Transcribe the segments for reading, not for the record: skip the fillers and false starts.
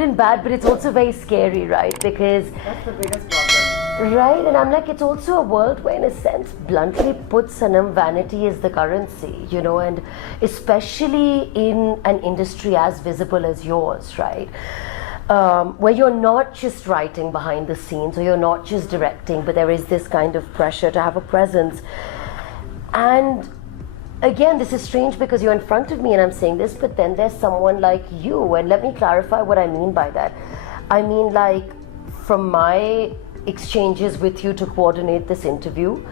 and bad, but it's also very scary, right? Because That's the biggest problem. right, and I'm like, it's also a world where, in a sense, bluntly put, Sanam, vanity is the currency, you know, and especially in an industry as visible as yours, right? Where you're not just writing behind the scenes or you're not just directing, but there is this kind of pressure to have a presence. And again, this is strange because you're in front of me and I'm saying this, but then there's someone like you. And let me clarify what I mean by that. I mean, like, from my exchanges with you to coordinate this interview,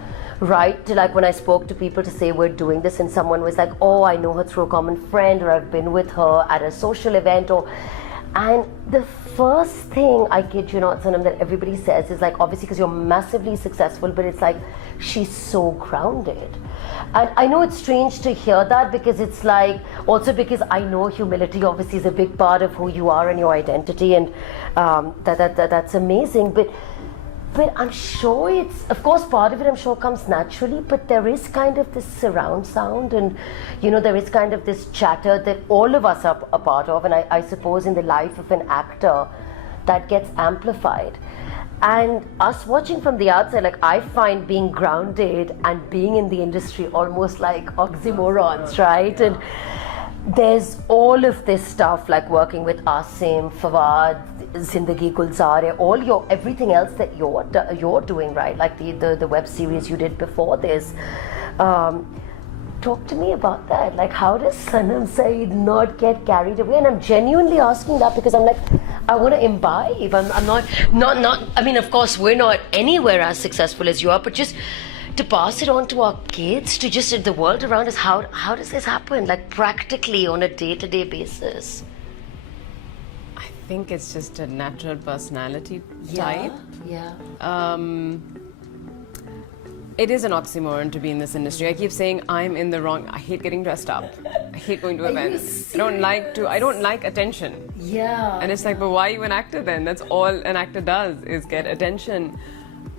right, to like when I spoke to people to say we're doing this and someone was like, oh, I know her through a common friend, or I've been with her at a social event, or and the first thing, I kid you not, Sanam, that everybody says is like, obviously because you're massively successful, but it's like, she's so grounded. And I know it's strange to hear that because it's like, also because I know humility obviously is a big part of who you are and your identity, and that's amazing. But I'm sure it's, of course, part of it I'm sure comes naturally, but there is kind of this surround sound, and you know, there is kind of this chatter that all of us are a part of, and I suppose in the life of an actor that gets amplified. And us watching from the outside, like, I find being grounded and being in the industry almost like oxymorons, right? And there's all of this stuff like working with Asim, Fawad, Zindagi Gulzar, all your everything else that you're doing, right? Like the web series you did before this. Talk to me about that. Like, how does Sanam Saeed not get carried away? And I'm genuinely asking that because I'm like, I want to imbibe. I'm not. I mean, of course, we're not anywhere as successful as you are, but just to pass it on to our kids, to just the world around us. How does this happen? Like, practically on a day-to-day basis. I think it's just a natural personality type. Yeah. It is an oxymoron to be in this industry. I keep saying I'm in the wrong. I hate getting dressed up. I hate going to events. I don't like attention. Yeah. And it's like, but why are you an actor then? That's all an actor does, is get attention.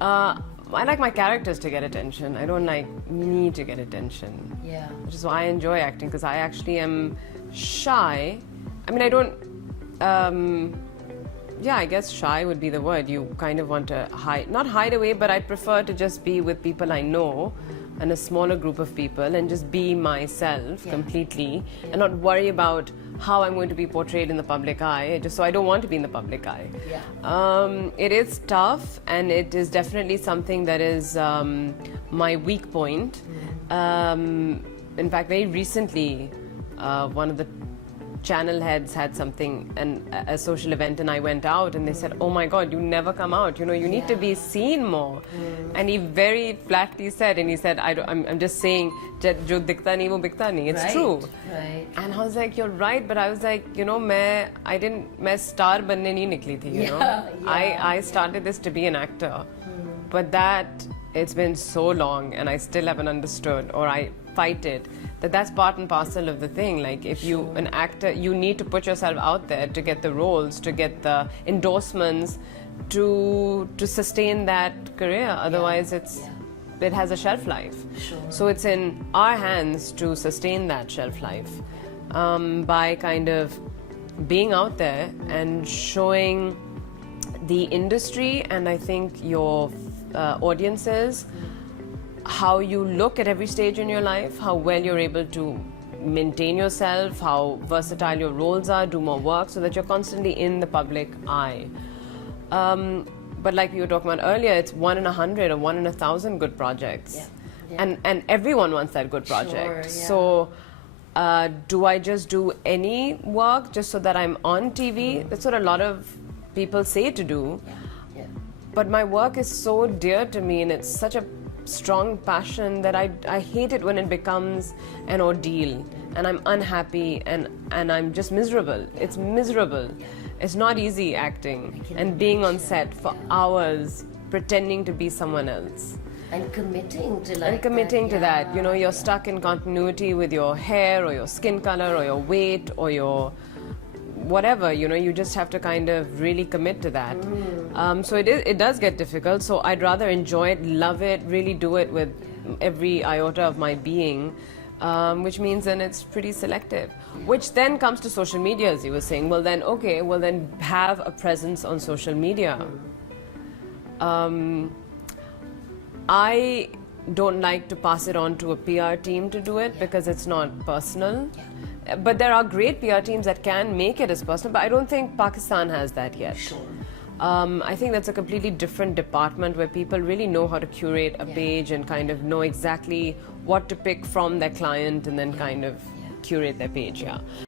I like my characters to get attention. I don't like me to get attention. Yeah. Which is why I enjoy acting, because I actually am shy. I mean, I don't. Yeah, I guess shy would be the word. You kind of want to not hide away, but I prefer to just be with people I know and a smaller group of people and just be myself completely and not worry about how I'm going to be portrayed in the public eye, just so I don't want to be in the public eye. Yeah. It is tough, and it is definitely something that is my weak point. In fact, very recently, one of the channel heads had something, a social event, and I went out and they said, oh my God, you never come out, you know, you need to be seen more. And he very flatly said, and he said, I'm just saying, jo dikhta nahi wo bikta nahi. It's true. Right. And I was like, you're right, but I was like, you know, main star banne nahi nikli thi, you know. I started this to be an actor, but it's been so long and I still haven't understood, or I fight it, that's part and parcel of the thing. Like, if you an actor, you need to put yourself out there to get the roles, to get the endorsements, to sustain that career. Otherwise, it has a shelf life. So it's in our hands to sustain that shelf life by kind of being out there and showing the industry, and I think your audiences, how you look at every stage in your life, how well you're able to maintain yourself, how versatile your roles are, do more work, so that you're constantly in the public eye. But like we were talking about earlier, it's 1 in 100 or 1 in 1,000 good projects. And everyone wants that good project. So do I just do any work just so that I'm on TV? That's what a lot of people say to do. But my work is so dear to me, and it's such a strong passion that I hate it when it becomes an ordeal and I'm unhappy and I'm just miserable. It's miserable. It's not easy acting and being on set for hours pretending to be someone else. And committing to that. You know, you're stuck in continuity with your hair or your skin color or your weight or your whatever, you know, you just have to kind of really commit to that. So it does get difficult. So I'd rather enjoy it, love it, really do it with every iota of my being. which means then it's pretty selective. Which then comes to social media, as you were saying. Well then, okay, well then have a presence on social media. I don't like to pass it on to a PR team to do it because it's not personal. But there are great PR teams that can make it as personal, but I don't think Pakistan has that yet. Sure. I think that's a completely different department where people really know how to curate a page and kind of know exactly what to pick from their client and then kind of curate their page, yeah.